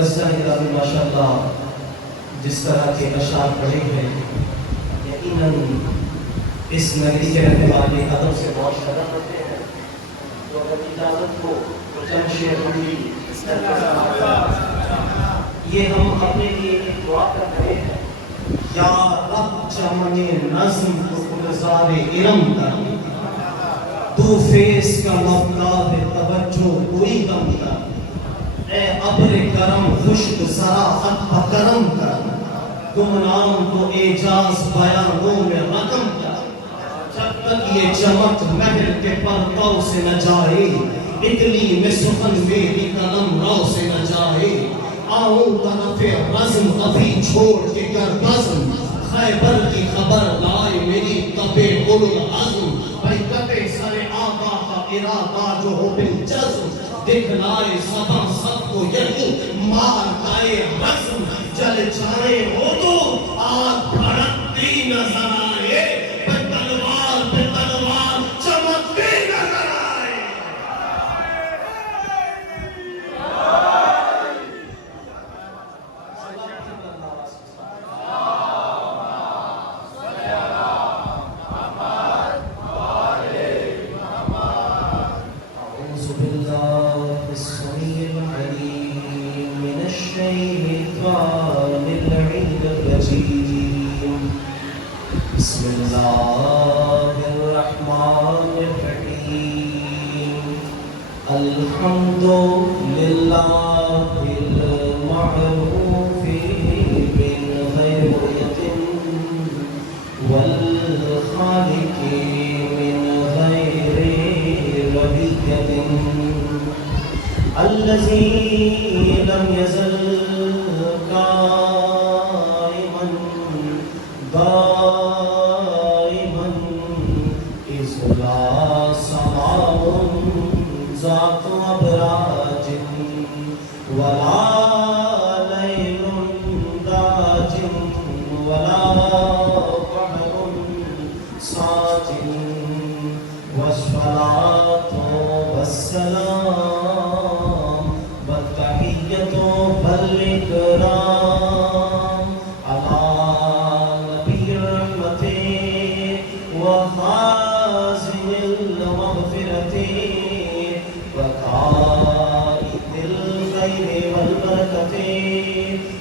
عزیزان ماشاء اللہ جس طرح کے اشعار پڑھے ہیں یقیناً اس نگری کے رہنے والے ادب سے بہت شرف کرتے ہیں. تو اگر اجازت ہو تو چند شعر ہم بھی یہ ہم اپنے لیے ایک دعا کر رہے ہیں. یا رب چمن نظم کو گلزار علم کر، تو فیض کا مفداد توجہ کوئی کم کر. اے ابر کرم خشک صراحت بکرم کر، گمنام کو اعجاز بیانوں میں رقم کر. جب تک یہ چمک محل کے پردوں سے نہ جائے، اٹلی میں سخن میری قلم رو سے نہ جائے. آؤں طرف رزم ابھی چھوڑ کے کر بزم، خیبر کی خبر لائے میری تبے العزم. بھائی کتے سر آقا کا ارادہ جو ہو بالجزم، دکھلائے سبا سب کو یہی مار کھائے رزم. جل جائے ہو تو آگ بھڑکتی نظر آئے، پہ تلوار چمکتی نظر آئے. بسم اللہ الرحمن الرحیم. الحمد للہ المعروف من غیر رؤیت والخالق من غیر ربیت، الذی لم یزل ذات ابراج ولا لیل داج ولا بحر ساج، والصلاة والسلام والتحیۃ والاکرام علی نبی الرحمۃ وخازن المغفرۃ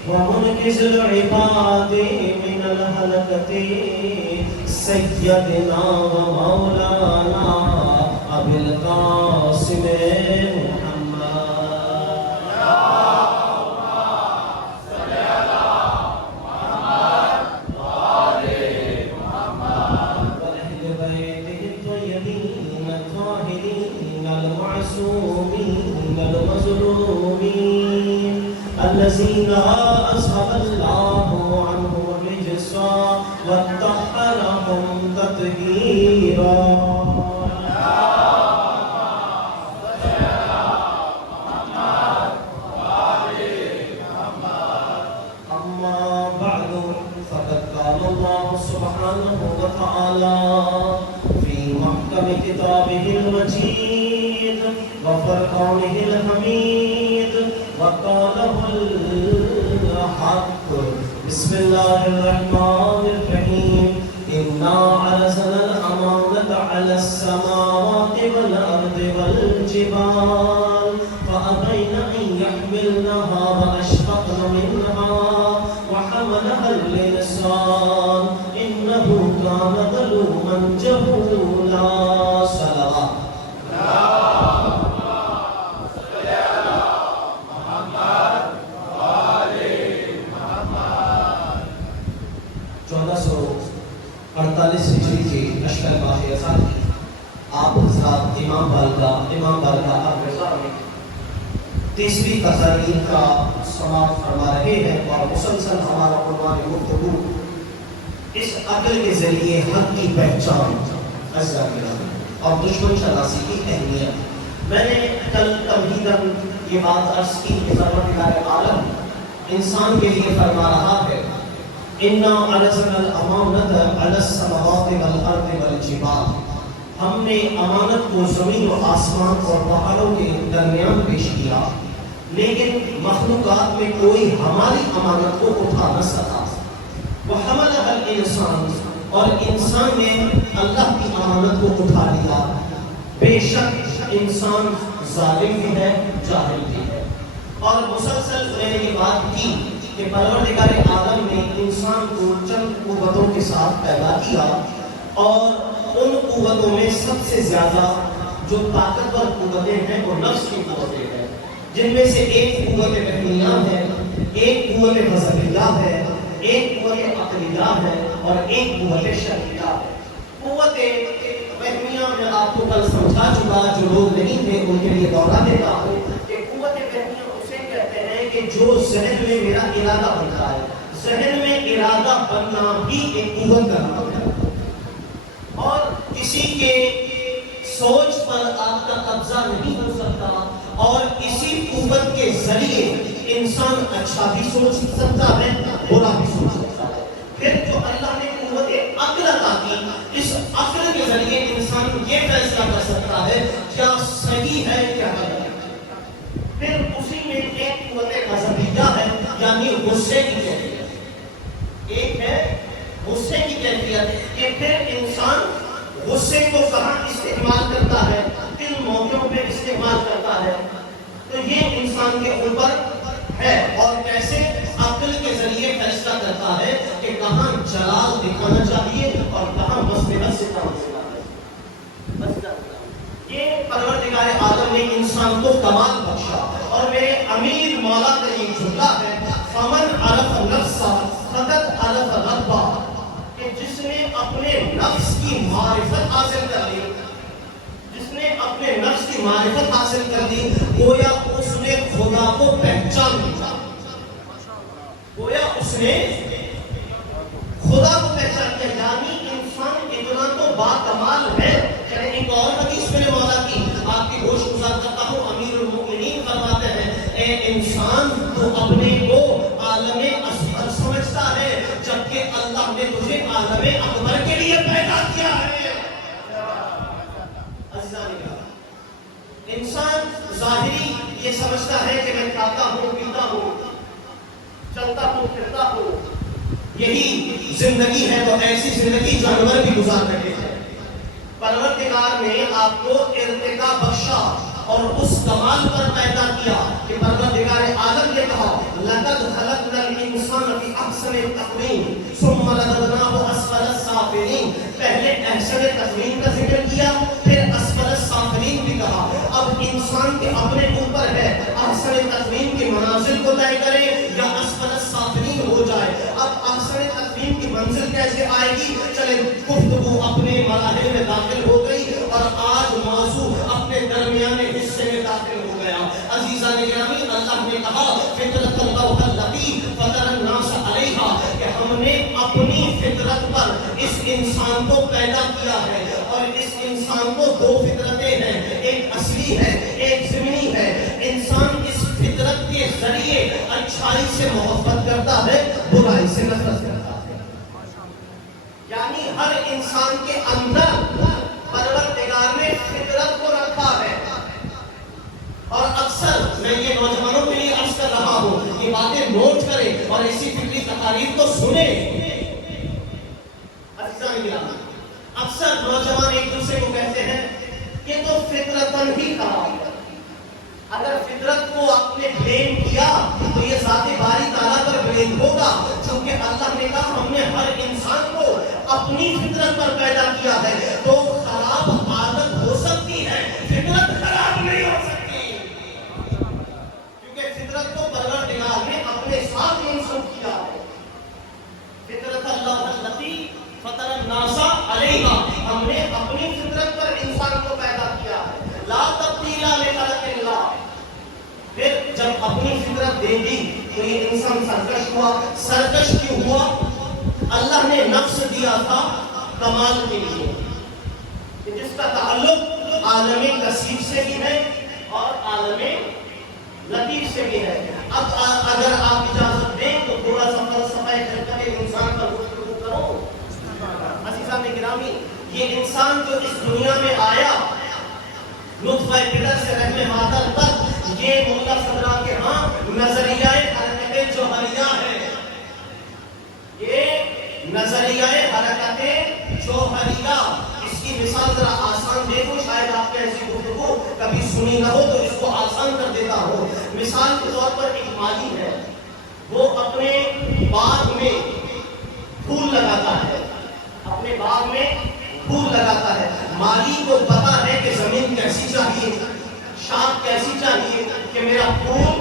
ومنقذ العباد من الهلكة، سيدنا ومولانا أبي القاسم محمد. صل على محمد وآل محمد وأهل بيته الطيبين الطاهرين المعصومين المظلومين الذين أذهب الله عنهم الرجس وطهرهم تطهيرا. أما بعد فقد قال الله سبحانه وتعالى في محكم كتابه المجيد وفرقانه الحميد وقاله الحق. بسم الله الرحمن الرحيم. إنا عرضنا الأمانة على السماوات والأرض والجبال فأبين أن يحملنها وأشفقن منها وحملها الإنسان إنه كان ظلوما جهولا. صلوات. آپ حضرات امام بالغاہ اب تیسری تقریر کا سماعت فرما رہے ہیں اور مسلسل ہمارا عنوان گفتگو اس عقل کے ذریعے حق کی پہچان اور دشمن شناسی کی اہمیت. میں نے کل تمہیداً یہ بات عرض کی کہ پروردگار عالم انسان کے لیے فرما رہا ہے اِنَّا عَرَضْنَا الْأَمَانَةَ عَلَى السَّمَاوَاتِ وَالْأَرْضِ وَالْجِبَالِ. ہم نے امانت کو زمین و آسمان اور پہاڑوں کے درمیان پیش کیا. لیکن مخلوقات میں کوئی ہماری امانت کو اٹھا نہ سکا. وَحَمَلَهَا الْإِنسَانُ، اور انسان نے اللہ کی امانت کو اٹھا لیا. بے شک انسان ظالم بھی ہے، جاہل بھی ہے. اور مسلسل میں نے یہ بات کی کہ پروردگار عالم نے انسان کو چند قوتوں کے ساتھ پیدا کیا، اور ان قوتوں میں سب سے زیادہ جو طاقتور قوتیں ہیں وہ نفس کی قوتیں ہیں، جن میں سے ایک قوت بہنیہ ہے، ایک قوت غضبیہ ہے، ایک قوت عقلیہ ہے، اور ایک قوت شرعیہ ہے. قوت بہنیہ میں آپ کو کل سمجھا چکا، جو لوگ نہیں تھے ان کے لیے دوہرا دیتا ہوں کہ قوت بہنیہ اسے کہتے ہیں کہ جو ذہن میں میرا ارادہ بنتا ہے. ذہن میں ارادہ بننا بھی ایک قوت کا نام ہے، اور کسی کے سوچ پر آپ کا قبضہ نہیں ہو سکتا، اور اسی قوت کے ذریعے انسان اچھا بھی سوچ سکتا ہے، برا بھی سوچ سکتا ہے. پھر جو اللہ نے قوت عقل عطا کی، اس عقل کے ذریعے انسان یہ فیصلہ کر سکتا ہے کیا صحیح ہے کیا غلط ہے. پھر اسی میں ایک قوت غضبیہ ہے، یعنی غصے کی کیفیت. ایک ہے غصے کی کیفیت کہ پھر انسان غصے کو کہاں استعمال کرتا ہے، کن موقعوں پہ استعمال کرتا ہے. تو یہ انسان کے اوپر ہے، اور کیسے عقل کے ذریعے فیصلہ کرتا ہے کہ کہاں جلال دکھانا چاہیے اور کہاں مصلحت سے کام لینا ہے. یہ پروردگار عالم نے انسان کو کمال بخشا. اور میرے امیر مولا کا یہ جملہ ہے، فمن عرف نفسہ فقد عرف ربہ، کہ جس نے اپنے نفس کی معرفت حاصل کر لی، جس نے اپنے نفس کی معرفت حاصل کر لی، گویا اس نے خدا کو پہچان لیا. گویا اس نے خدا کو پہچان لیا. یعنی انسان اتنا تو باکمال ہے. چلے ایک اور حدیث میرے مولا کی آپ کی گوش گزار کرتا ہوں. امیر المؤمنین فرماتے ہیں، اے انسان تو اپنے کو عالم اصغر سمجھتا ہے، جبکہ اللہ نے تجھے عالم اکبر کے لیے پیدا کیا ہے. انسان ظاہری یہ سمجھتا ہے کہ میں کھاتا ہوں، پیتا ہوں، چلتا ہوں، پھرتا ہوں، یہی زندگی ہے. تو ایسی زندگی جانور بھی گزار رہے ہیں. پروردگار نے آپ کو ارتقا بخشا اور اس کمال پر پیدا کیا کہ پروردگار عالم نے کہا لَقَدْ خَلَقْنَا الْإِنسَانَ فِي أَحْسَنِ تَقْوِيمٍ ثُمَّ رَدَدْنَاهُ أَسْفَلَ السَّافِلِينَ. پہلے احسن تقویم کا ذکر کیا، پھر اسفل السافلین بھی کہا. اب انسان کے اپنے اوپر ہے احسن تقویم کی منازل کو طے کرے یا اسفل السافلین ہو جائے. اب احسن تقویم کی منزل کیسے آئے گی؟ چلے گفتگو اپنے مراحل میں داخل ہو گئی، اور آج موضوع اپنے درمیانے حصے میں داخل ہو گیا. عزیزان گرامی، اللہ نے کہا فطرت اللہ التی فطر الناس علیہا، کہ ہم نے اپنی فطرت پر اس انسان کو پیدا کیا ہے. اور اس انسان کو دو فطرتیں ہیں، ایک اصلی ہے، ایک ضمنی ہے. انسان اس فطرت کے ذریعے اچھائی سے محبت کرتا ہے، برائی سے نفرت کرتا ہے. یعنی ہر انسان کے اندر پروردگار نے فطرت کو رکھا ہے. اور اکثر میں یہ نوجوانوں کے لیے عرض کر رہا ہوں، یہ باتیں نوٹ کریں اور اسی فکری تقاریر کو سنیں. اکثر نوجوان ایک دوسرے کو کہتے ہیں یہ تو فطرتاً ہی خراب ہے. اگر فطرت کو آپ نے بلیم کیا تو یہ ذات باری تعالیٰ پر بلیم ہوگا، چونکہ اللہ نے کہا ہم نے ہر انسان کو اپنی فطرت پر پیدا کیا ہے. تو خراب عادت ہو سکتی ہے، فطرت خراب نہیں ہو سکتی، کیونکہ فطرت کو پروردگار نے اپنے ساتھ منسوخ کیا ہے. فطرت اللہ التی فطر الناس علیہا، ہم نے اپنی فطرت پر انسان کو پیدا کیا ہے. لا تبدیل لخلق اللہ. پھر جب اپنی فطرت دے دی تو یہ انسان سرکش ہوا. سرکش کیوں ہوا؟ اللہ نے نفس دیا تھا کمال کے لیے، جس کا تعلق عالم کثیر سے بھی ہے اور عالم لطیف سے بھی ہے. اب اگر آپ اجازت دیں تو تھوڑا سا فلسفہ خلقت انسان پر گفتگو کرو. عزیزان گرامی، یہ انسان جو اس دنیا میں آیا، نطفہ پدر سے رحم مادر تک یہ ملا صدرہ کے ہاں نظریہ حرکت جوہریہ ہے. یہ نظریہ حرکت جوہریہ. اس کی مثال ذرا آسان دیکھو، شاید آپ نے ایسی گفتگو کبھی سنی نہ ہو تو اس کو آسان کر دیتا ہوں. مثال کے طور پر ایک مالی ہے، وہ اپنے باغ میں پھول لگاتا ہے. اپنے باغ میں پھول لگاتا ہے. مالی کو پتا ہے کہ زمین کیسی چاہیے، شاخ کیسی چاہیے کہ میرا پھول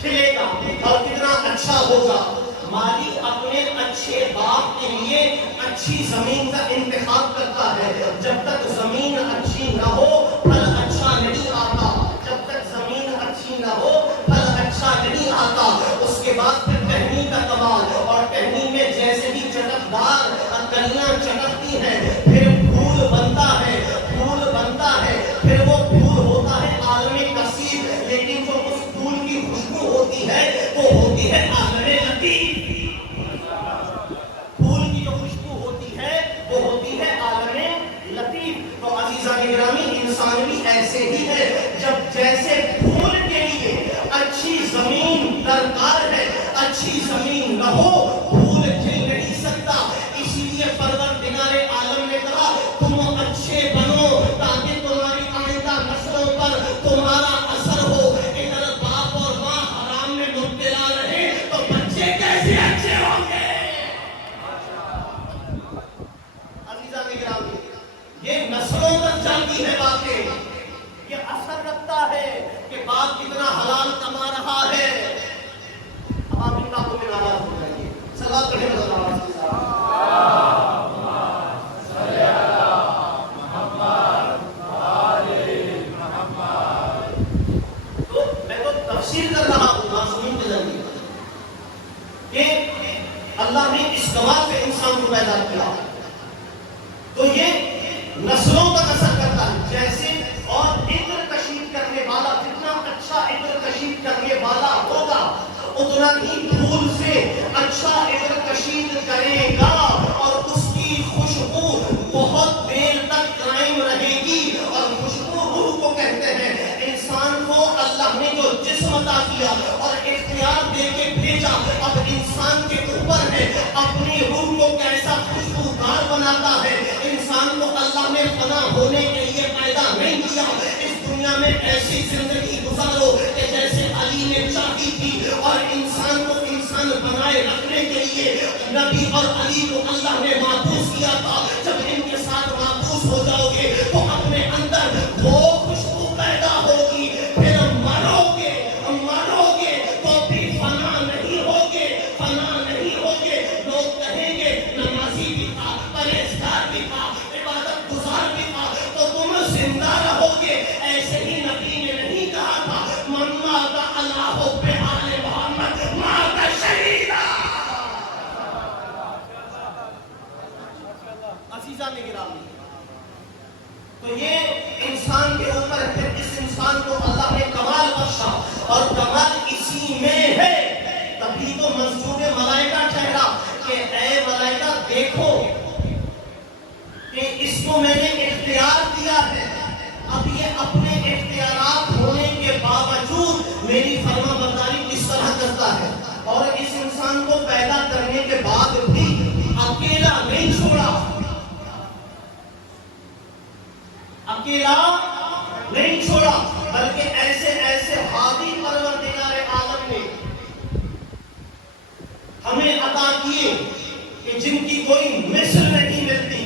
کھلے گا اور کتنا اچھا ہوگا. مالی اپنے اچھے باغ کے لیے اچھی زمین کا انتخاب کرتا ہے. جب تک زمین اچھی نہ ہو پھل اچھا نہیں آتا. جب تک زمین اچھی نہ ہو پھل اچھا نہیں آتا. اس کے بعد پھر ٹہنی کا کمال، اور ٹہنی میں جیسے ہی چٹکدار کلیاں چٹکتی ہیں پھر پھول بنتا ہے. پھول بنتا ہے پھر وہ پھول ہوتا ہے عالم کثیر، لیکن جو اس پھول کی خوشبو ہوتی ہے وہ ہوتی ہے عالم لطیف. پھول کی جو خوشبو ہوتی ہے وہ ہوتی ہے عالم لطیف. تو عزیزان گرامی انسان بھی ایسے ہی ہے. جب جیسے پھول کے لیے اچھی زمین درکار ہے، اچھی زمین نہ ہو پھول کھل نہیں سکتا. اسی لیے پروردگار عالم نے کہا تم اچھے بنو تاکہ تمہاری آئندہ نسلوں پر تمہارا اثر ہو. اگر باپ اور ماں حرام میں مبتلا رہے تو بچے کیسے اچھے ہوں گے؟ عزیزان گرامی یہ نسلوں تک جاتی ہے باتیں، یہ اثر رکھتا ہے کہ باپ کتنا حلال کما رہا ہے. اب آپ ان باتوں میں ناراض ہو جائیے. صلوات پڑھیں رسول اللہ صلی اللہ علیہ وسلم. تو میں تو تفسیر کر رہا ہوں معصومین کے ذریعے کہ اللہ نے اس کمال سے انسان کو پیدا کیا تو یہ نسلوں تک اثر کرتا ہے. جیسے اور عطر کشید کرنے والا جتنا اچھا عطر کشید کرنے والا ہوگا اتنا ہی پھول سے اچھا عطر کشید کرے گا اور اس کی خوشبو بہت دیر تک قائم رہے گی. اور خوشبو روح کو کہتے ہیں. انسان کو اللہ نے جو جسم عطا کیا اور اختیار دے کے بھیجا، اب انسان کے اوپر ہے اپنی روح کو کیسا خوشبودار بناتا ہے. انسان کو اللہ نے فنا ہونے کے لیے پیدا نہیں کیا. اس دنیا میں ایسی زندگی گزارو کہ جیسے علی نے چاہی تھی، اور انسان کو انسان بنائے رکھنے کے لیے نبی اور علی کو اللہ نے محفوظ کیا تھا. جب ان کے ساتھ محفوظ ہو جاؤ گے تو اپنے اندر وہ خوشبو پیدا ہوگی. پھر مرو گے تو بھی فنا نہیں ہوگے، فنا نہیں ہوگے. لوگ کہیں گے نمازی بھی تھا، پرہیزگار بھی تھا، عبادت گزار بھی تھا، تو تم زندہ رہو گے. ایسے ہی نبی نے نہیں کہا تھا من مات علی حب آل محمد مات شہیدا. عزیزان گرامی تو یہ انسان کے اوپر ہے. اس انسان کو اللہ نے کمال بخشا اور کمال اسی میں ہے. تبھی تو منصوب ملائکہ ٹھہرا کہ اے ملائکہ دیکھو کہ اس کو میں نے اختیار دیا ہے. اب یہ اپنے اختیارات ہونے کے باوجود میری فرما برداری کس طرح کرتا ہے. اور اس انسان کو پیدا کرنے کے بعد بھی اکیلا نہیں چھوڑا، اکیلا نہیں چھوڑا، بلکہ ایسے ایسے ہادی پروردگار عالم نے ہمیں عطا کیے کہ جن کی کوئی مثل نہیں ملتی.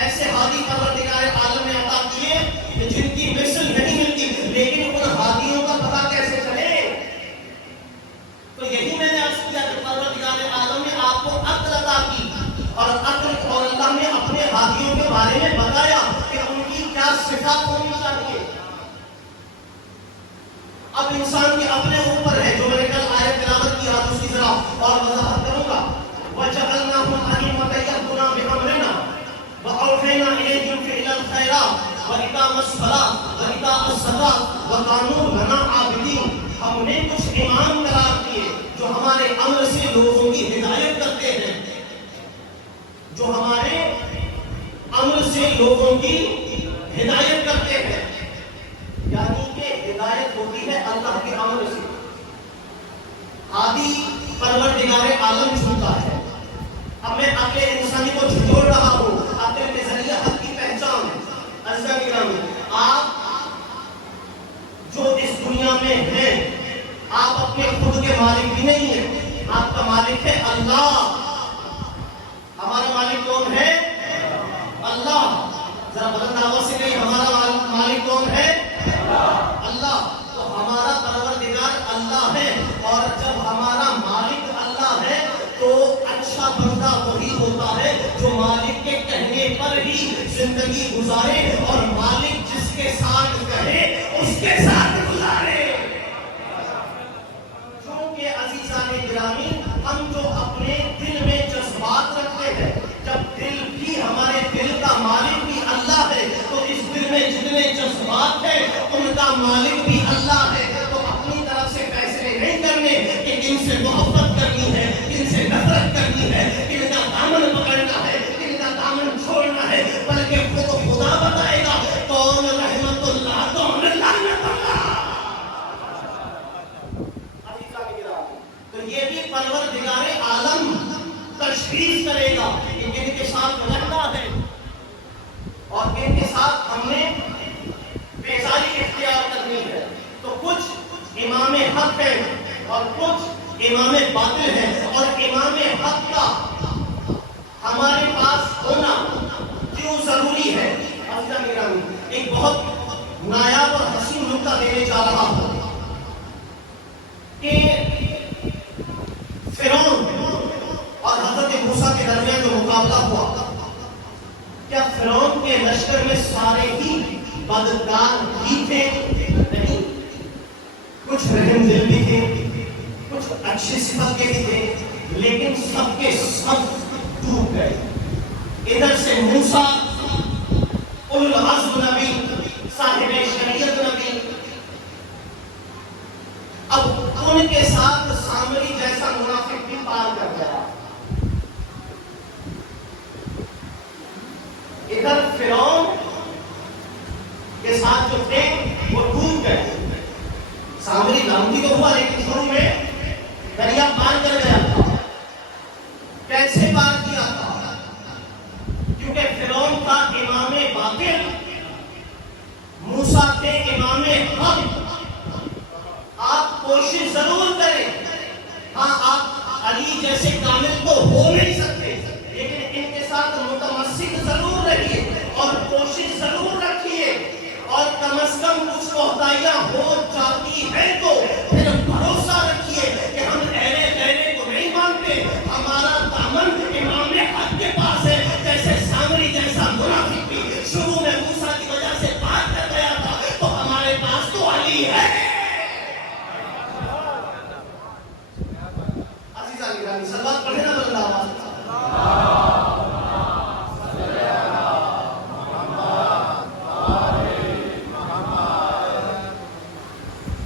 ایسے ہادی پروردگار عالم نے عطا کیے کہ جن کی مثل نہیں ملتی. لیکن ان ہادیوں کا پتہ کیسے چلے؟ تو یہی میں نے عرض کیا کہ پروردگار عالم نے آپ کو عقل عطا کی، اور عقل اور اللہ نے اپنے ہادیوں کے بارے میں بتایا کہ ان کی کیا صفات ہونی چاہیے. اب انسان کے اپنے اوپر ہے، جو میں نے کل آیت تلاوت کی آج اس کی ذرا اور وضاحت کروں گا. وَجَعَلْنَاهُمْ أَئِمَّةً يَهْدُونَ بِأَمْرِنَا وَأَوْحَيْنَا إِلَيْهِمْ فِعْلَ الْخَيْرَاتِ وَإِقَامَ الصَّلَاةِ وَإِيتَاءَ الزَّكَاةِ وَكَانُوا لَنَا عَابِدِينَ. ہم نے کچھ امام قرار دیے جو ہمارے امر سے لوگوں کی ہدایت کرتے ہیں، جو ہمارے امر سے لوگوں کی ہدایت کرتے ہیں. یعنی کہ ہدایت میں اپنے انسانی کو جھنجھوڑ رہا ہوں، اپنے کے ذریعے حق کی پہچان ہے۔ عزیزان گرامی، آپ جو اس دنیا میں ہیں، آپ اپنے خود کے مالک بھی نہیں ہیں، آپ کا مالک ہے اللہ۔ ہمارا مالک کون ہے؟ اللہ۔ ذرا بلند آواز سے کہیں، ہمارا مالک کون ہے؟ اللہ۔ تو ہمارا پروردگار اللہ ہے، اور جب ہمارا مالک اللہ ہے تو اچھا بندہ وہی ہوتا ہے جو مالک کے کہنے پر ہی زندگی گزارے، اور مالک جس کے ساتھ کہے اس کے ساتھ گزارے۔ چونکہ عزیزان گرامی، ہم جو اپنے دل میں جذبات رکھتے ہیں، جب دل بھی ہمارے دل کا مالک بھی اللہ ہے، تو اس دل میں جتنے جذبات ہیں ان کا مالک بھی اللہ ہے۔ تو اپنی طرف سے فیصلے نہیں کرنے کہ کن سے محبت کرنی ہے، کن سے نفرت کرنی ہے، کن کا دامن پکڑنا ہے، کن کا دامن چھوڑنا ہے، بلکہ خود خدا بتائے گا کون رحمت اللہ، کون لعنت اللہ۔ تو یہ بھی پروردگار عالم تشخیص کرے گا کہ کن کے ساتھ رہنا ہے اور کن کے ساتھ ہم نے بیزاری اختیار کرنی ہے۔ تو کچھ امام حق ہے اور کچھ امام باطل ہے، اور امام حق کا ہمارے پاس ہونا کیوں ضروری ہے؟ عزیزان گرامی، ایک بہت نایاب اور حسین نکتہ دینے جا رہا ہوں کہ فرعون اور حضرت موسیٰ کے درمیان جو مقابلہ ہوا، کیا فرعون کے لشکر میں سارے ہی بدکار ہی تھے؟ نہیں، کچھ رحم دل بھی تھے، کچھ اچھی صفت کے بھی تھے، لیکن سب کے سب ڈوب گئے۔ ادھر سے موسیٰ اولو العزم نبی، صاحب شریعت نبی، اب ان کے ساتھ سامری جیسا منافق بھی پار کر گیا۔ ادھر فرعون کے ساتھ جو تھے وہ ڈوب گئے۔ سامری لمبی تو ہوا، لیکن شروع میں دریا پار کر گیا تھا۔ کیسے پار کیا تھا؟ کیونکہ فرعون تھا امام باطل، موسیٰ تھے امام حق۔ آپ کوشش ضرور کریں، ہاں آپ علی جیسے کامل تو ہو نہیں سکتے، لیکن ان کے ساتھ متمسک ضرور رہیے اور کوشش ضرور رکھیے، اور کم از کم کچھ کوتاہیاں ہو جاتی ہے تو پھر بھروسہ رکھیے کہ ہم اہلِ غیرے کو نہیں مانتے، ہمارا دامن امام حق کے پاس ہے۔ جیسے سامری جیسا منافق بھی شروع میں موسیٰ کی وجہ سے پار کر گیا تھا، تو ہمارے پاس تو علی ہے۔ سلوات پڑھے نا بلند آواز سے۔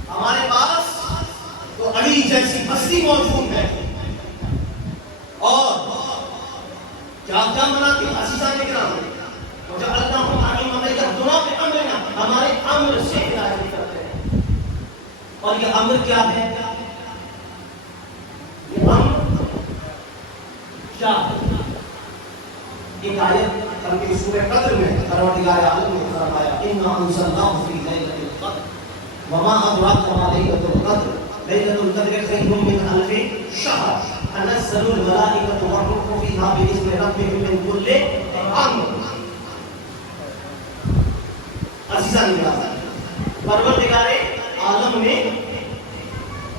ہمارے پاس تو علی جیسی ہستی موجود ہے، اور کیا کیا مناتے ہیں عزیزان کرام، وجعلناہم ائمۃ یہدون بامرنا، ہمارے امر سے ہدایت کرتے ہیں۔ اور یہ امر کیا ہے؟ یہ امر کیا ہے؟ ایک آیت بلکہ سورہ قدر میں پروردگار عالم نے فرمایا انا انزلناہ فی لیلۃ القدر وما ادراک ما لیلۃ القدر لیلۃ القدر خیر من الف شہر تنزل الملائکۃ والروح فیہا باذن ربہم من کل امر۔ عزیزان گرامی، پروردگار عالم نے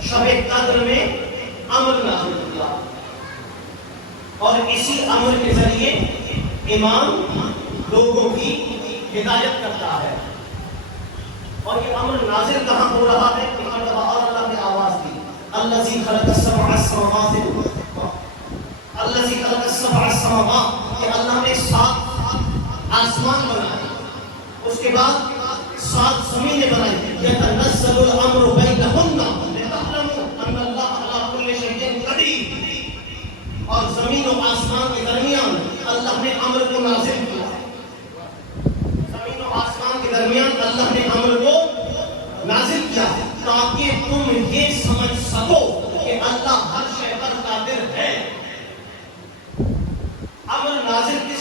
شب قدر میں امر نازل کیا، اور اسی امر کے ذریعے امام لوگوں کی ہدایت کرتا ہے۔ اور یہ امر نازل کہاں ہو رہا ہے؟ اور اللہ نے آواز دی، الذی خلق السبع السماوات، الذی خلق السبع السماوات، کہ اللہ نے 7 آسمان بنائے، اس کے بعد 7 زمینیں بنائی، یتنزل الامر بینہن لتعلموا ان اللہ علی کل شیء قدیر۔ اور زمین و آسمان کے درمیان اللہ نے امر کو نازل کیا، زمین و آسمان کے درمیان اللہ نے امر کو نازل کیا تاکہ تم یہ سمجھ سکو کہ اللہ ہر شے پر قادر ہے۔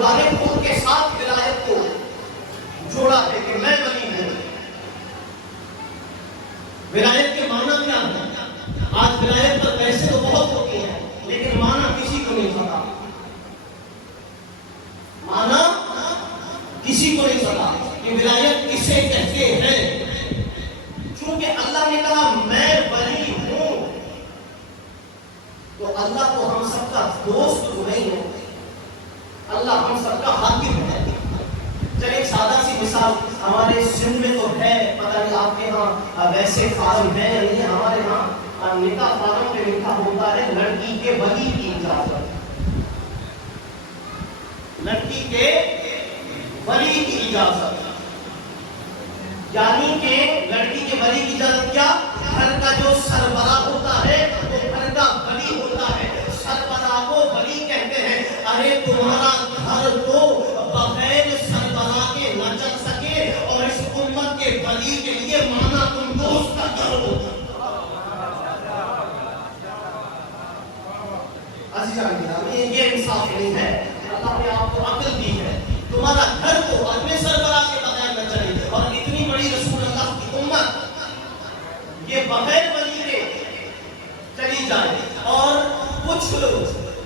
خدا نے خود کے ساتھ ولایت کو جوڑا ہے کہ میں ولی ہوں. ولایت کے معنی کیا ہے؟ آج ولایت پر پیسے تو بہت ہوتے ہیں لیکن معنی کسی کو نہیں پتا. معنی کسی کو نہیں پتا کہ ولایت کسے کہتے ہیں. چونکہ اللہ نے کہا میں ولی ہوں تو اللہ تو ہم سب کا دوست نہیں ہے, اللہ ہم سب کا حاکم ہے. چلے ایک سادہ سی مثال, ہمارے سندھ میں تو ہے, پتہ نہیں آپ کے ہاں ویسے فارم ہے یا نہیں. ہمارے ہاں نکاح فارم پہ لکھا ہوتا ہے لڑکی کے ولی کی اجازت, لڑکی کے ولی کی اجازت. یعنی کہ لڑکی کے ولی کی اجازت کیا؟ گھر کا جو سربراہ ہوتا ہے وہ گھر کا ولی ہوتا ہے. سربراہ کو ولی کہتے ہیں. ارے تمہارا گھر تو بغیر سربراہ کے نہ چل سکے اور اس امت کے ولی کے لیے مانا تم دوست کا گھر ہو. یہ انصاف نہیں ہے. اللہ نے آپ کو عقل دی ہے, تمہارا گھر تو اپنے سربراہ کے بغیر نہ چلے, اور اتنی بڑی رسول اللہ کی امت یہ بغیر ولی کے چلی جائے. اور کچھ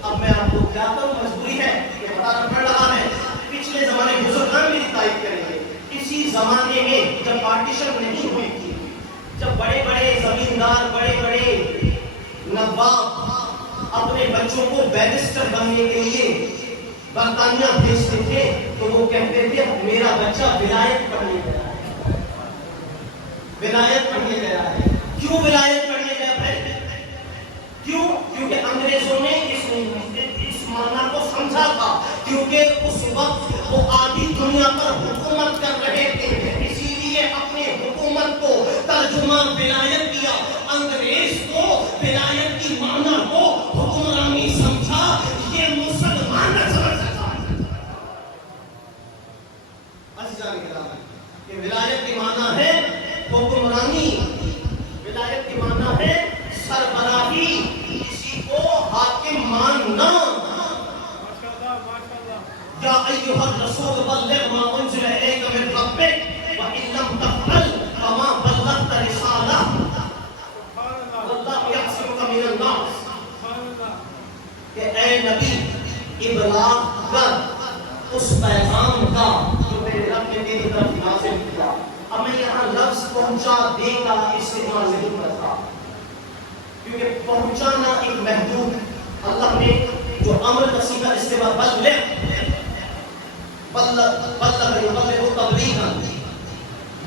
اب میں آپ کو کیا کروں, مجبوری ہے کہ بتانا پڑ رہا ہے. پچھلے زمانے بزرگان بھی تائید کریں گے. کسی زمانے میں جب پارٹیشن نہیں ہوئی تھی, جب بڑے بڑے زمیندار, بڑے بڑے نواب اپنے بچوں کو بیرسٹر بننے کے لیے برطانیہ بھیجتے تھے تو وہ کہتے تھے میرا بچہ ولایت پڑھنے گیا ہے, ولایت پڑھنے گیا ہے. کیوں ولایت پڑھنے گیا ہے؟ کیوں؟ کیونکہ انگریزوں نے اس معنی کو سمجھا تھا, کیونکہ اس وقت وہ آدھی دنیا پر حکومت کر رہے تھے, اسی لیے اپنے حکومت کو ترجمہ ولایت کیا. انگریز کو ولایت کی معنی کو حکمرانی سمجھا, یہ مسلمان نہ سمجھ سکتا. کہ ولایت کی معنی ہے حکمرانی, ولایت کی معنی ہے سربراہی, کسی کو حاکم ماننا. یا ایھا الرسول بلغ ما انزل الیک من ربک وان لم تفعل فما بلغت رسالہ واللہ یعصمک من الناس. کہ اے نبی ابلاغ کر اس پیغام کا جو میرے رب نے تیری طرف نازل کیا. اب میں یہاں لفظ پہنچا دے کا استعمال نہیں کرتا کیونکہ پہنچانا ایک محدود, اللہ نے جو امر کا صیغہ استعمال بلغ تبلیغا,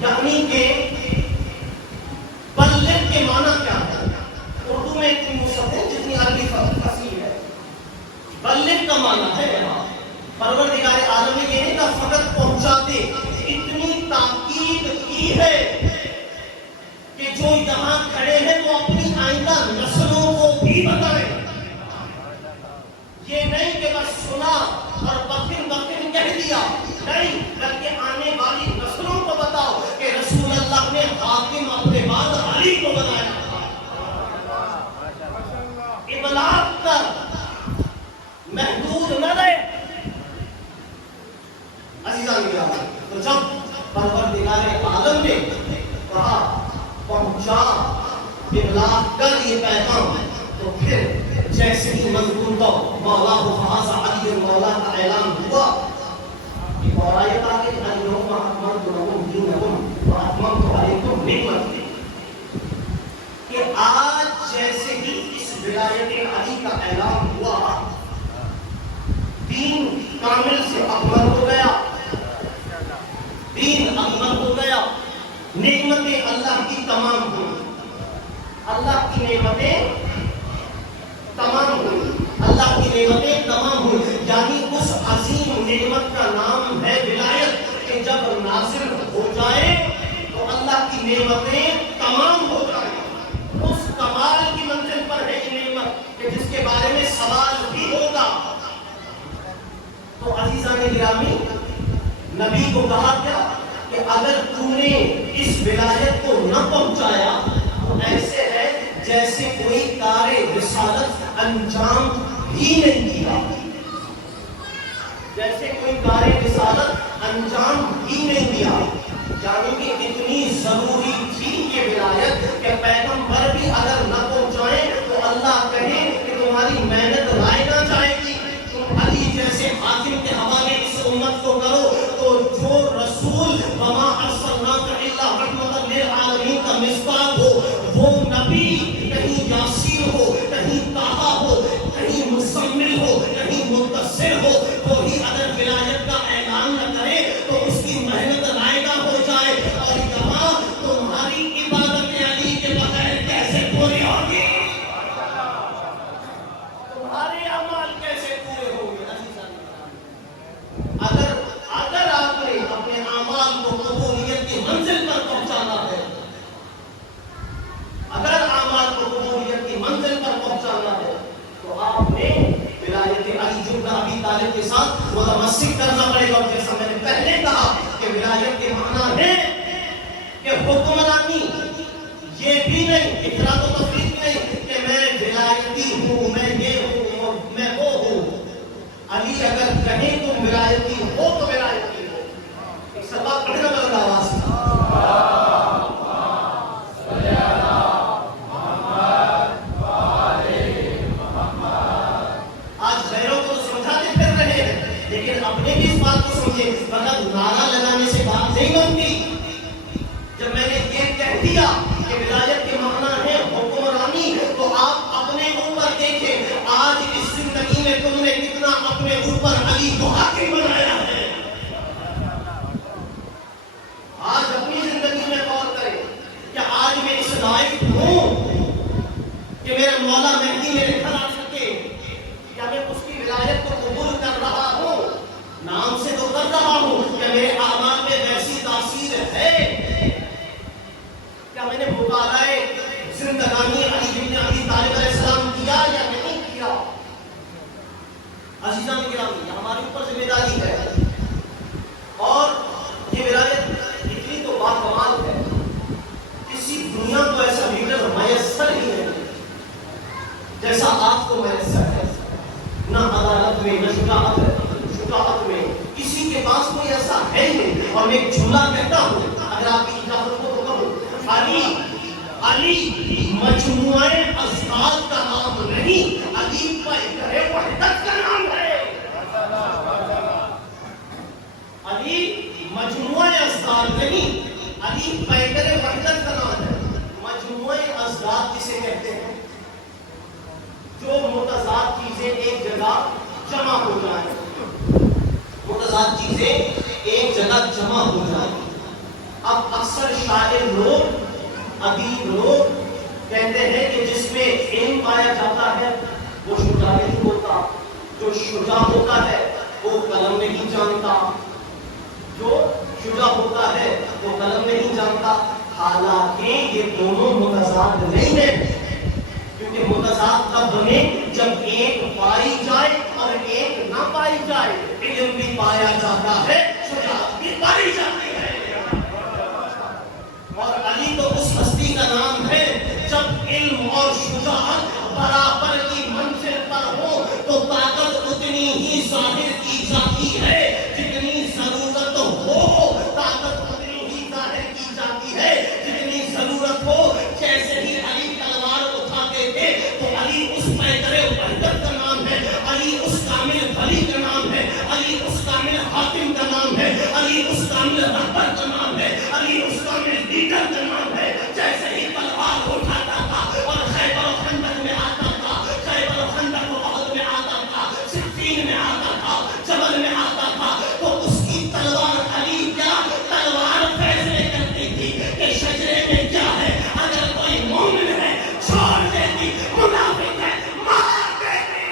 یعنی کہ بلغ کے معنی کیا ہے؟ اردو میں اتنی وسعت ہے جتنی عربی فصیح ہے. بلغ کا معنی ہے یہاں پروردگار عالم نے یہ نہیں کہا فقط پہنچا دے, اتنی تاکید کی ہے کہ جو یہاں کھڑے ہیں وہ اپنی آئندہ نسلوں کو بھی بتائیں. یہ نہیں کہ بس سنا اور بکن کہہ دیا, نہیں, بلکہ آنے والی نسلوں کو بتاؤ کہ رسول اللہ نے حاکم اپنے بعد علی کو بنایا تھا. ابلاغ کر, محدود نہ رہے. عزیزان گرامی, تو جب پروردگار عالم نے کہا پہنچا ابلاغ کر یہ پیغام, تو پھر جیسے ہی مذکور تو مولا فحاظ علی مولا کا اعلان ہوا. اور آیت آگے اليوم اکملت لکم دینکم واتممت علیکم نعمتی, کہ آج جیسے ہی اس ولایت علی کا اعلان ہوا دین کامل سے اکمل ہو گیا, دین اکمل ہو گیا. نعمتیں اللہ کی تمام ہوئی, اللہ کی نعمتیں تمام ہوئی, اللہ کی نعمتیں تمام ہوئی. یعنی اس عظیم نعمت کا نام ہے ولایت, کہ جب نازل ہو جائے تو اللہ کی نعمتیں تمام ہو جائیں. اس کمال کی منزل پر ہے یہ نعمت کہ جس کے بارے میں سوال بھی ہوگا. تو عزیزان گرامی, نبی کو کہا کیا کہ اگر تم نے اس ولایت کو نہ پہنچایا تو ایسے ہے جیسے کوئی کار رسالت انجام ہی نہیں دیا. جیسے کوئی کار رسالت انجام ہی نہیں دیا، یعنی کہ اتنی ضروری تھی یہ ولایت کہ پیغمبر بھی اگر نہ پہنچائیں تو اللہ کہے کہ تمہاری محنت رائے نہ جائے گی، تم علی جیسے حاکم کے حوالے اس امت کو کرو، تو جو رسول وما ارسلناک الا رحمۃ للعالمین کا مصداق ہو، وہ نبی کہیں یاسین ہو، کہیں طٰہٰ ہو، کہیں مزمل ہو، کہیں مدثر ہو، وہی اگر ولایت کا اعلان نہ کرے تو اس کی محنت رائے نہ ہو جائے، اور یہاں تمہاری عبادت علی کے بغیر کیسے پوری ہوگی؟ تمہارے اعمال کیسے پورے ہوں گے؟ اگر آپ نے اپنے اعمال کو قبولیت کی منزل پر پہنچانا ہے، اگر اعمال کو قبولیت کی منزل پر پہنچانا ہے تو آپ نے ولایت علی جبن ابی طالب کے ساتھ متمسک کرنا پڑے گا۔ اور جیسا میں نے پہلے کہا کہ ولایت کے معنی ہے کہ حکمرانی، یہ بھی نہیں افراط و تفریط بھی نہیں کہ میں ولایتی ہوں، میں یہ ہوں، میں وہ ہوں۔ علی اگر کہیں تم ولایتی ہو تو ولایتی ہو۔ ایک سبب پڑھنا بلند آواز سے، لیکن اپنے بھی اس بات کو سمجھے، فقط نعرہ لگانے سے بات نہیں بنتی۔ جب میں نے یہ کہہ دیا کہ ولایت کے معنی ہے حکمرانی، تو آپ اپنے اوپر دیکھیں آج اس زندگی میں تم نے کتنا اپنے اوپر علی کو حاکم بنایا ہے۔ آج اپنی زندگی میں غور کریں کہ آج میں اس لائق ہوں کہ میرا مولا مہدی میرے گھر آ سکے، کیا میں اس کی ولایت کو قبول کر رہا ہوں؟ نام سے تو کر رہا ہوں، کیا میرے اعمال میں ویسی تاثیر ہے؟ کیا میں نے مطالعہ زندگانی علی بن ابی طالب علیہ السلام کیا یا نہیں کیا؟ عزیزان گرامی، یہ ہمارے اوپر ذمہ داری ہے، اور یہ ولایت اتنی تو باکمال ہے، کسی دنیا کو ایسا لیڈر میسر ہی نہیں جیسا آپ کو میسر ہے، نہ عدالت میں، نہ شجاعت میں، کسی کے پاس کوئی ایسا ہے ہی نہیں۔ اور میں ایک جملہ کہتا ہوں، اگر آپ کی اجازت ہو تو کہوں، علی مجموعہ ازداد کا نام نہیں، علی پیکر وحدت کا نام ہے۔ علی مجموعہ ازداد نہیں، علی پیکر وحدت کا نام ہے۔ مجموعہ ازداد کسے کہتے ہیں؟ جو متضاد چیزیں ایک جگہ جمع ہو جائیں، متضاد چیزیں ایک جگہ جمع ہو جائیں۔ اب اکثر شاعر لوگ، ادیب لوگ کہتے ہیں کہ جس میں علم پایا جاتا ہے وہ شجاع نہیں ہوتا، جو شجاع ہوتا ہے وہ قلم نہیں جانتا، جو شجاع ہوتا ہے وہ قلم نہیں جانتا۔ حالانکہ یہ دونوں متضاد نہیں ہیں، کیونکہ متضاد تب بنے جب ایک پائی جائے اور ایک نہ پائی جائے۔ علم بھی پایا جاتا ہے، شجاعت بھی پائی جاتی ہے، اور علی تو اس ہستی کا نام ہے جب علم اور شجاعت برابر کی منزل پر ہو تو طاقت اتنی ہی ظاہر کی جاتی ہے جتنی ضرورت ہو، طاقت اتنی ہی ظاہر کی جاتی ہے جتنی ضرورت ہو۔ جیسے ہی علی تلوار اٹھاتے تھے تو علی اس پیکر وحدت کا نام ہے، علی اس کامل ولی کا نام ہے، علی اس کامل حاکم کا نام ہے، علی اس کامل رہبر کا نام ہے، علی اس کامل لیڈر کا نام ہے۔ جیسے ہی تلوار اٹھاتا تھا اور خیبر و خندق میں آتا تھا، خیبر و خندق و احد میں آتا تھا، صفین میں آتا تھا، جبل میں آتا تھا، تو اس کی تلوار علی کیا تلوار فیصلے کرتی تھی کہ شجرے میں کیا ہے، اگر کوئی مومن ہے چھوڑ دیتی، منافق ہے مار دیتی۔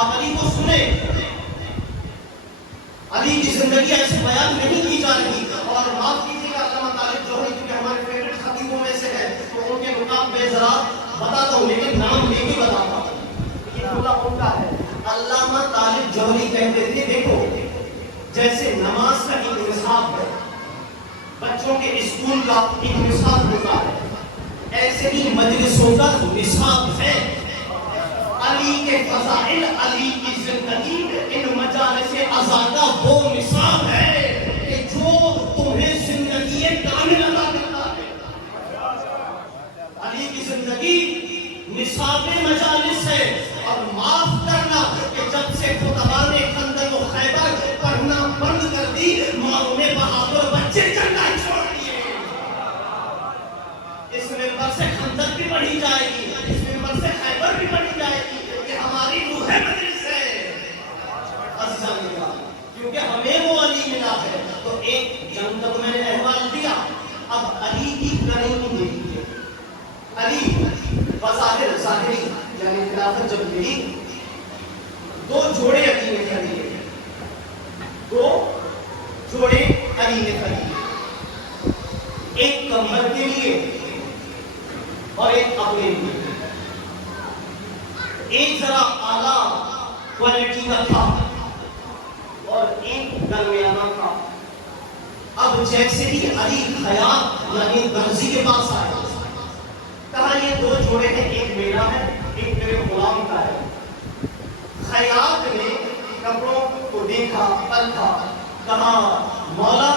آپ علی کو سنیں. علی کی زندگی ایسے بیان نہیں کی جا رہی. اور معاف کیجیے گا علامہ طالب جوہری کیونکہ ہمارے فیوریٹ خطیبوں میں سے ہے تو ان کے مقام میں ذرا بتاتا ہوں لیکن نام لے کے بتاتا ہوں. یہ اللہ ان کا ہے. علامہ طالب جوہری کہتے تھے دیکھو جیسے نماز کا ایک نصاب ہے, بچوں کے اسکول کا ایک نصاب ہوتا ہے, ایسے ہی مجلسوں کا نصاب ہے. علی کے فضائل, علی کی زندگی, ان مجالس ازا کا وہ نصاب ہے کہ جو تمہیں زندگی کامل عطا کرتا ہے. علی کی زندگی نصاب مجالس ہے. اور معاف کرنا کہ جب سے خطبہ نے خندق و خیبر پڑھنا بند کر دی, ماؤں نے بہادر بچے چڑھنا چھوڑ دیے. اس منبر سے خندق بھی پڑھی جائے گی, اس منبر سے خیبر بھی پڑھی جائے گی. یہ ہماری روح مجلس ہے کیونکہ ہمیں وہ علی ملا ہے. تو ایک جنگ تک میں نے احوال دیا, اب علی کی کریم دیکھیے. علی بظاہر ظاہری یعنی خلافت جب ملی, دو جوڑے علی نے خریدے, دو جوڑے علی نے خریدے, ایک کمبل کے لیے اور ایک اپنے لیے. ایک ذرا اعلیٰ کوالٹی کا تھا اور ایک درمیانہ تھا. اب جیسے ہی علی خیاط یعنی درزی کے پاس آئے, کہا یہ دو جوڑے ہیں, ایک میرا ہے ایک میرے غلام کا ہے. خیاط نے کپڑوں کو دیکھا, پرکھا, کہا مولا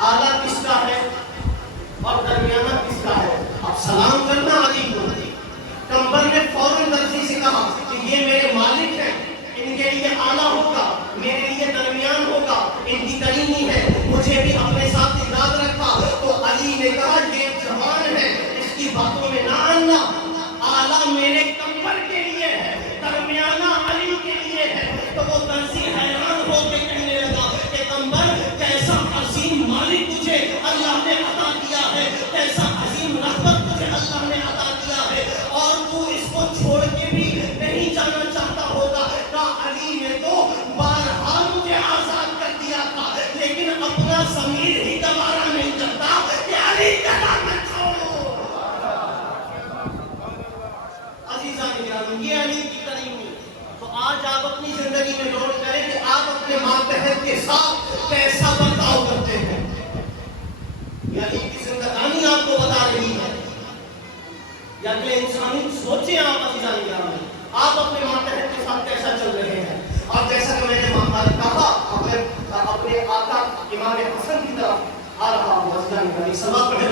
اعلیٰ کس کا ہے اور درمیانہ کس کا ہے؟ اب سلام کرنا علی کو. کمبر نے فوراً درزی سے کہا کہ یہ میرے مالک ہیں, ان کے لیے اعلیٰ ہوگا, میرے لیے درمیان ہوگا, ان کی کریمی ہے, مجھے بھی اپنے ساتھ یاد رکھا. تو علی نے کہا یہ جوان ہے, اس کی باتوں میں نہ آنا, اعلیٰ میرے کمبر کے لیے ہے, درمیانہ علی کے لیے ہے. تو وہ درزی حیران ہو کے کہنے لگا کہ کمبر کیسا عظیم مالک تجھے اللہ نے عطا کیا ہے, کیسا عظیم رحمت تجھے اللہ نے عطا کیا ہے, اور تو اس کو چھوڑ کے بھی نہیں جانا چاہتا ہوگا. کہا علی نے تو بارہا مجھے آزاد کر دیا تھا, لیکن اپنا ضمیر ہی دوبارہ نہیں کرتا کہ علی کا نام چھوڑو. عزیزاں گرامی, یہ علی کی کریمی. تو آج آپ اپنی زندگی میں نوٹ کریں کہ آپ اپنے ماتحت کے ساتھ کیسا برتاؤ کرتے ہیں. یہ علی کی زندگانی آپ کو بتا رہی ہے. یا کہ انسانی سوچیں آپ عزیزاں گرامی, آپ اپنے ماتحت کے ساتھ کیسا چل رہے ہیں. اور جیسا کہ میں نے کہا اپنے آقا امام حسن کی طرف آ رہا ہوں. عزیزاں گرامی صلوات پڑھیں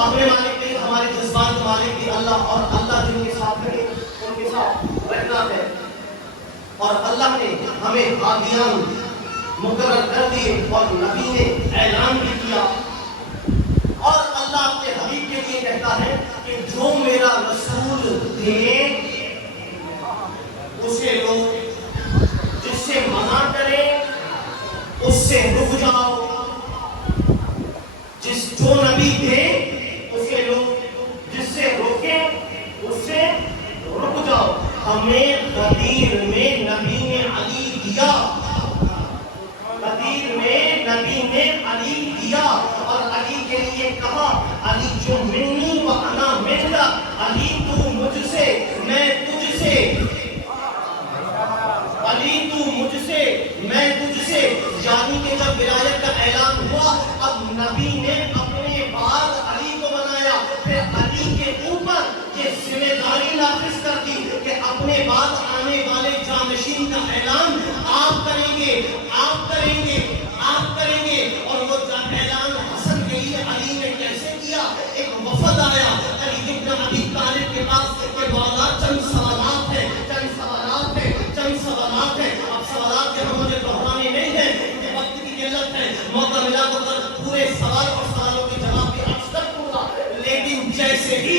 اپنے مالک کے, ہمارے جذبات کے مالک بھی اللہ, اور اللہ جن کے ساتھ رہے ان کے ساتھ رہنا ہے. اور اللہ نے ہمیں ہادیان مقرر کر دیے اور نبی نے اعلان بھی کیا. اور اللہ اپنے حبیب کے لیے کہتا ہے کہ جو میرا رسول دے اسے لو, جس سے منع کرے اس سے رک جاؤ. جو نبی دے اسے لو, جس سے روکے اس سے رک جاؤ. ہمیں غدیر میں نبی نے علی دیا, غدیر میں نبی نے علی دیا, اور علی کے لیے کہا علی جو منی و انا منکا, علی تو مجھ سے میں تجھ سے, علی تو مجھ سے میں تجھ سے. یعنی کہ جب ولایت کا اعلان ہوا, اب نبی نے اپنے بعد علی کو بنایا, پھر علی کے اوپر یہ ذمہ داری نافذ کر دی کہ اپنے بعد آنے والے جانشین کا اعلان آپ کریں گے, آپ کریں گے, آپ کریں گے. اور وہ اعلان حسن کے لیے علی نے کیسے کیا؟ ایک وفد آیا علی ابن ابی طالب کے پاس کہ مولا چند سوالات ہیں, چند سوالات ہیں, چند سوالات ہیں. اب سوالات کے ہم مجھے دہرانے نہیں ہیں, وقت کی قلت ہے, موقع ملا تو پورے سوال اور سوالوں کے جواب بھی عرض کر دوں گا. لیکن جیسے ہی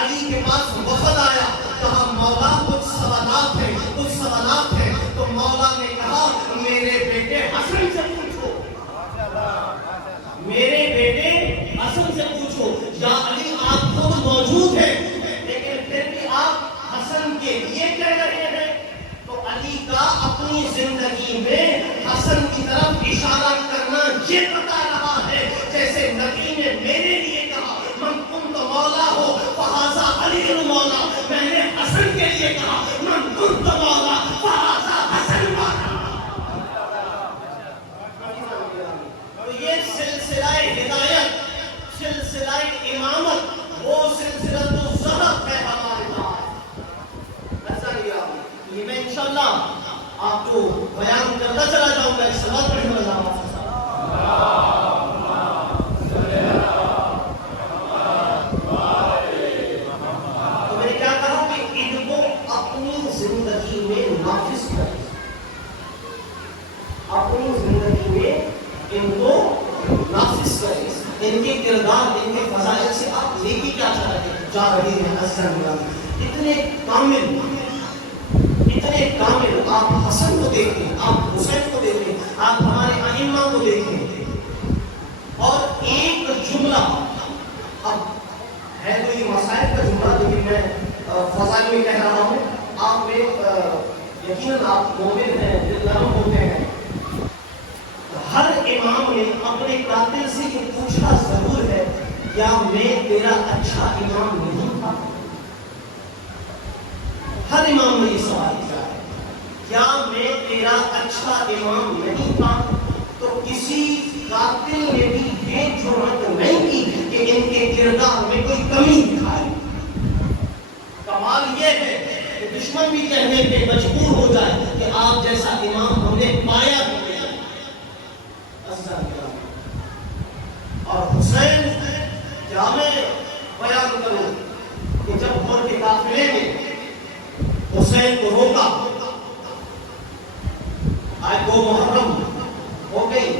علی کے پاس وفد آیا, کہا مولا کچھ سوالات ہیں, کچھ سوالات ہیں. تو مولا نے کہا اپنی زندگی میں حسن کی طرف اشارہ کرنا یہ بتا رہا ہے جیسے نبی نے میرے لیے کہا من کنت مولا ہو فہذا علی المولا، میں نے حسن کے لیے کہا من کنت مولا فہذا حسن مولا۔ تو یہ سلسلہ ہدایت، سلسلہ امامت، وہ سلسلہ الزہر ہے ہمارے پاس۔ یہ میں انشاءاللہ آپ کو بیان کرتا چلا جاؤں گا، اس صلوات پڑھنے والا ہوں۔ تو میں نے کیا کہا کہ ان کو اپنی زندگی میں نافذ کریں، اپنی زندگی میں ان کو نافذ کریں، ان کے کردار، ان کے فضائل سے آپ لے کے کیا جا رہے ہیں۔ اتنے کامل، اتنے کامل، آپ حسن کو دیکھیں، آپ حسین کو دیکھیں، آپ ہمارے ائمہ کو دیکھیں، اور ایک جملہ، اب ہے تو یہ مسائل کا جملہ لیکن میں فضائل میں کہہ رہا ہوں، آپ میں یقیناً آپ مومن ہیں، دل نرم ہوتے ہیں۔ ہر امام نے اپنے قاتل سے یہ پوچھا ضرور ہے، کیا میں تیرا اچھا امام نہیں تھا؟ ہر امام نے یہ سوال کیا ہے، کیا میں تیرا اچھا امام نہیں تھا؟ تو کسی قاتل نے بھی یہ جرأت نہیں کی کہ ان کے کردار میں کوئی کمی دکھائی۔ کمال یہ ہے کہ دشمن بھی کہنے پہ مجبور ہو جائے کہ آپ جیسا امام ہم نے پایا نہیں۔ اور حسین، کیا میں بیان کروں کہ جب عمر کے قافلے میں حسین کو روکا، آج 2 محرم ہو گئی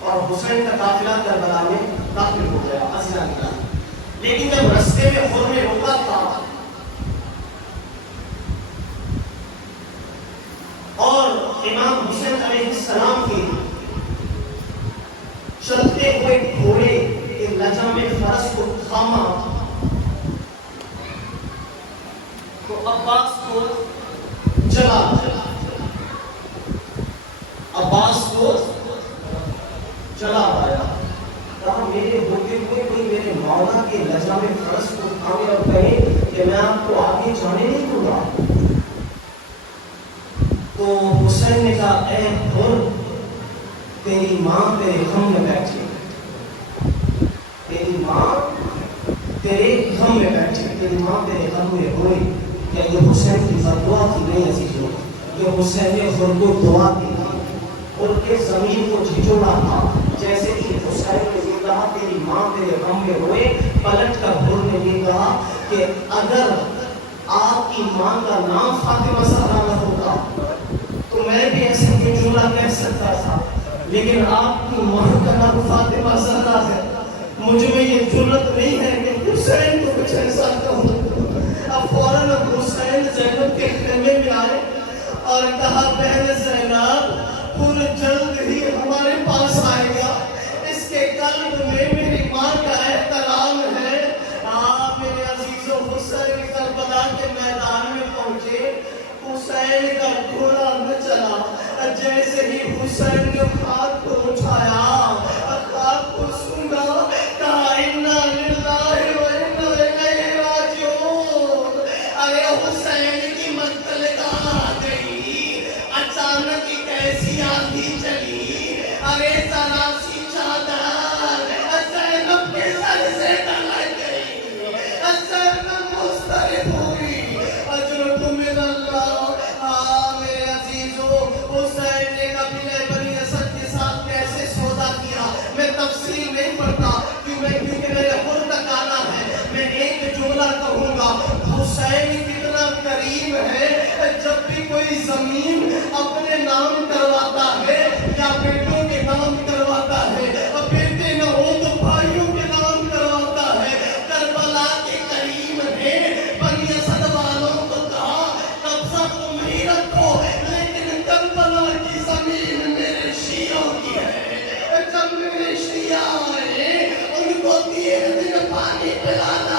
اور حسین کا قافلہ کربلا میں داخل ہو گیا، عزیزان کرام۔ لیکن جب رستے میں خود میں روکا تھا اور امام حسین علیہ السلام کی چلتے ہوئے گھوڑے کے لجام فرس کو تھاما تو عباس کو جلا، عباس کو جلا آیا، کہا میرے ہوتے ہوئے کوئی میرے مولا کے لجام فرس کو تھامے اور کہے کہ میں آپ کو آگے جانے نہیں دوں گا۔ تو حسین نے کہا اے حر، تیری ماں تیرے غم میں بیٹھی، تیری ماں تیرے غم میں بیٹھی، تیری ماں تیرے غم میں روئی۔ کیا یہ حسین کی دعا کی نہیں عزیزوں؟ یہ حسین نے خود کو دعا دی، اور کے زمین کو جھجوڑا تھا۔ جیسے کہ حسین نے یہ کہا تیری ماں تیرے غم میں روئے، پلٹ کر حر نے یہ کہا کہ اگر آپ کی ماں کا نام فاطمہ زہرا نہ ہوتا تو میں بھی ایسے یہ جملہ کہہ سکتا تھا، لیکن آپ کی ماں کا نام فاطمہ زہرا ہے، مجھ میں یہ جرأت نہیں ہے کہ حسین کو کچھ ایسا کہوں۔ اب فوراً حسین زینب کے خیمے میں آئے اور کہا بہن زینب، پور جلد ہی ہمارے پاس آئے گا، اس کے قلب میں میری ماں کا احترام ہے۔ میرے عزیزو، حسین کربلا کے میدان میں پہنچے، حسین کا گھوڑا نہ چلا، جیسے ہی حسین نے خاک کو اٹھایا، خاک کو سونگا، کہا انا للہ و انا الیہ راجعون۔ ارے حسین کی مقتل کہاں آ گئی، اچانک ایک ایسی آندھی چلی، ارے ذرا سی چادر زینب کے سر سے ڈال گئی، زینب مضطرب ہوئی، اجرکم من اللہ۔ میرے عزیزو، حسین نے قبیلہ بنی اسد کے ساتھ کیسے سودا کیا میں تفصیل نہیں پڑھتا کیونکہ میرے خود تک آنا ہے۔ میں ایک جملہ کہوں گا، حسین کتنا کریم ہے، جب بھی کوئی زمین اپنے نام کرواتا ہے یا بیٹوں کے نام کرواتا ہے، بیٹے نہ ہو تو بھائیوں کے نام کرواتا ہے۔ کربلا کے کریم نے بنی اسد والوں کو کہا قبضہ تم ہی رکھو، لیکن کربلا کی زمین میرے شیعوں کی ہے۔ جب میرے شیعہ آئے ان کو 3 دن پانی پلانا،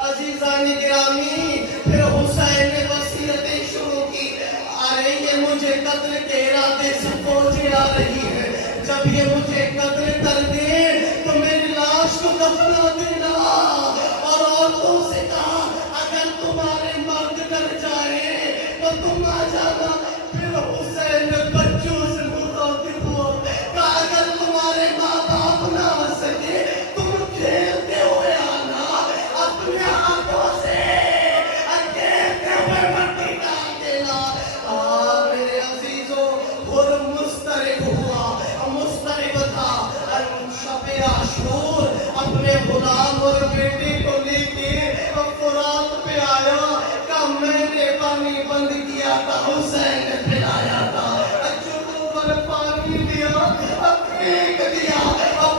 عزیزان گرامی، پھر مجھے قتل کے ارادے سے فوجیں آ رہی ہے، جب یہ مجھے قتل کر دے تو میری لاش کو دفنا دینا۔ اور عورتوں سے کہا اگر تمہارے مرد ڈر جائے تو تم آ جانا۔ پھر حسین بچوں سے مخاطب ہوا، کہا اگر تمہارے ماں باپ نہ آ سکے تم کھیلتے ہوئے آنا، اپنے ہاتھوں سے کھیلتے ہوئے مٹی ڈال دینا۔ میرے عزیزوں، خود مضطرب ہوا، مضطرب تھا۔ شب عاشور اپنے غلام اور بیٹے کو لے کے فرات پہ آیا، کہا میں نے پانی بند کیا تھا، حسین نے پلایا تھا، جوڑوں پر پانی دیا، پھینک دیا،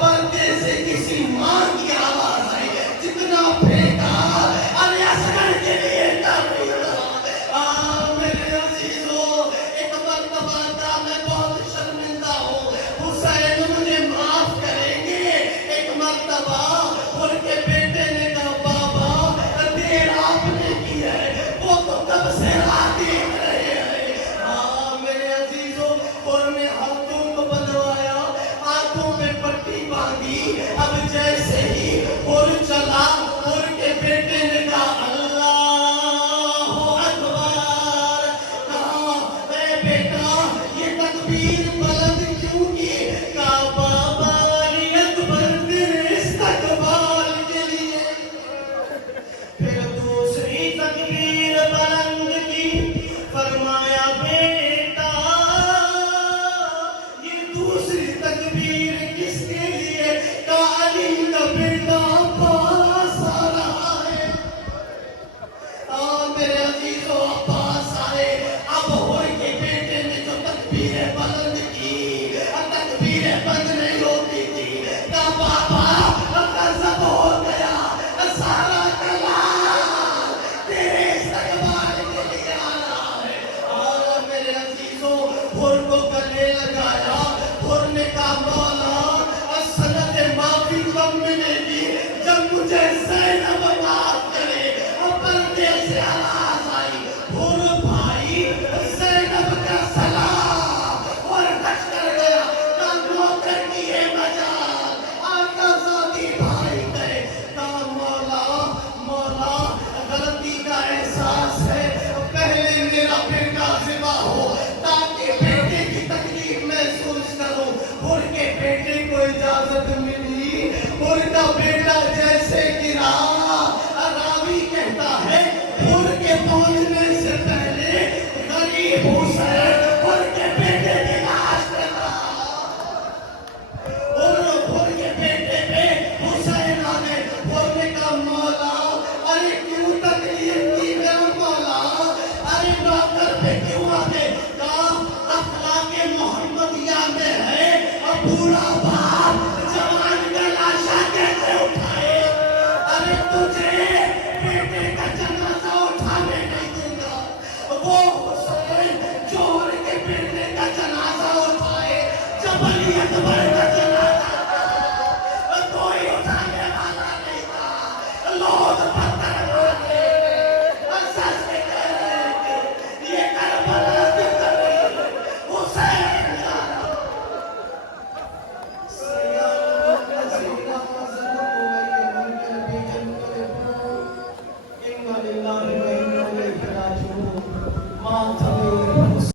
پردے سے کسی ماں کی آواز آئی، جتنا پھینکا علی اصغر کے لیے کافی تھا۔ میرے عزیزوں، ایک مرتبہ تھا، میں بہت شرمندہ ہوں، حسین مجھے معاف کریں گے۔ ایک مرتبہ ان کے بیٹے نے کہا بابا دیر آپ نے کی ہے، وہ تو کب سے راہ دیکھ رہے ہیں۔ میرے عزیزوں، اور نے ہاتھوں کو بندھوایا، ہاتھوں میں پٹی باندھی، اب جیسے ہی اور چلا، اور کے بیٹے نے کہا اللہ اکبر، کہا اے بیٹا یہ تکبیر بلند کیوں کی؟ کہا بابا علی اکبر تیرے استقبال کے لیے۔ پھر دوسری تکبیر بلند کی، فرمایا بیٹا یہ دوسری تکبیر کس کے لیے؟ کہا علی کا بیٹا پاس آ رہا ہے۔ میرے عزیزوں، عباس آئے، اب ہور کے بیٹے نے جو تکبیر بلند کی، تکبیر بند نہیں ہوتی تھی، کہا بابا غضب ہو گیا، سارا کلام تیرے استقبال کے لیے آ رہا ہے۔ میرے عزیزوں، ہور کو گلے لگایا، ہور نے کہا مولا سند معافی کب ملے گی جب مجھے زینب معاف کرے۔ پردے سے آواز آئی، ہور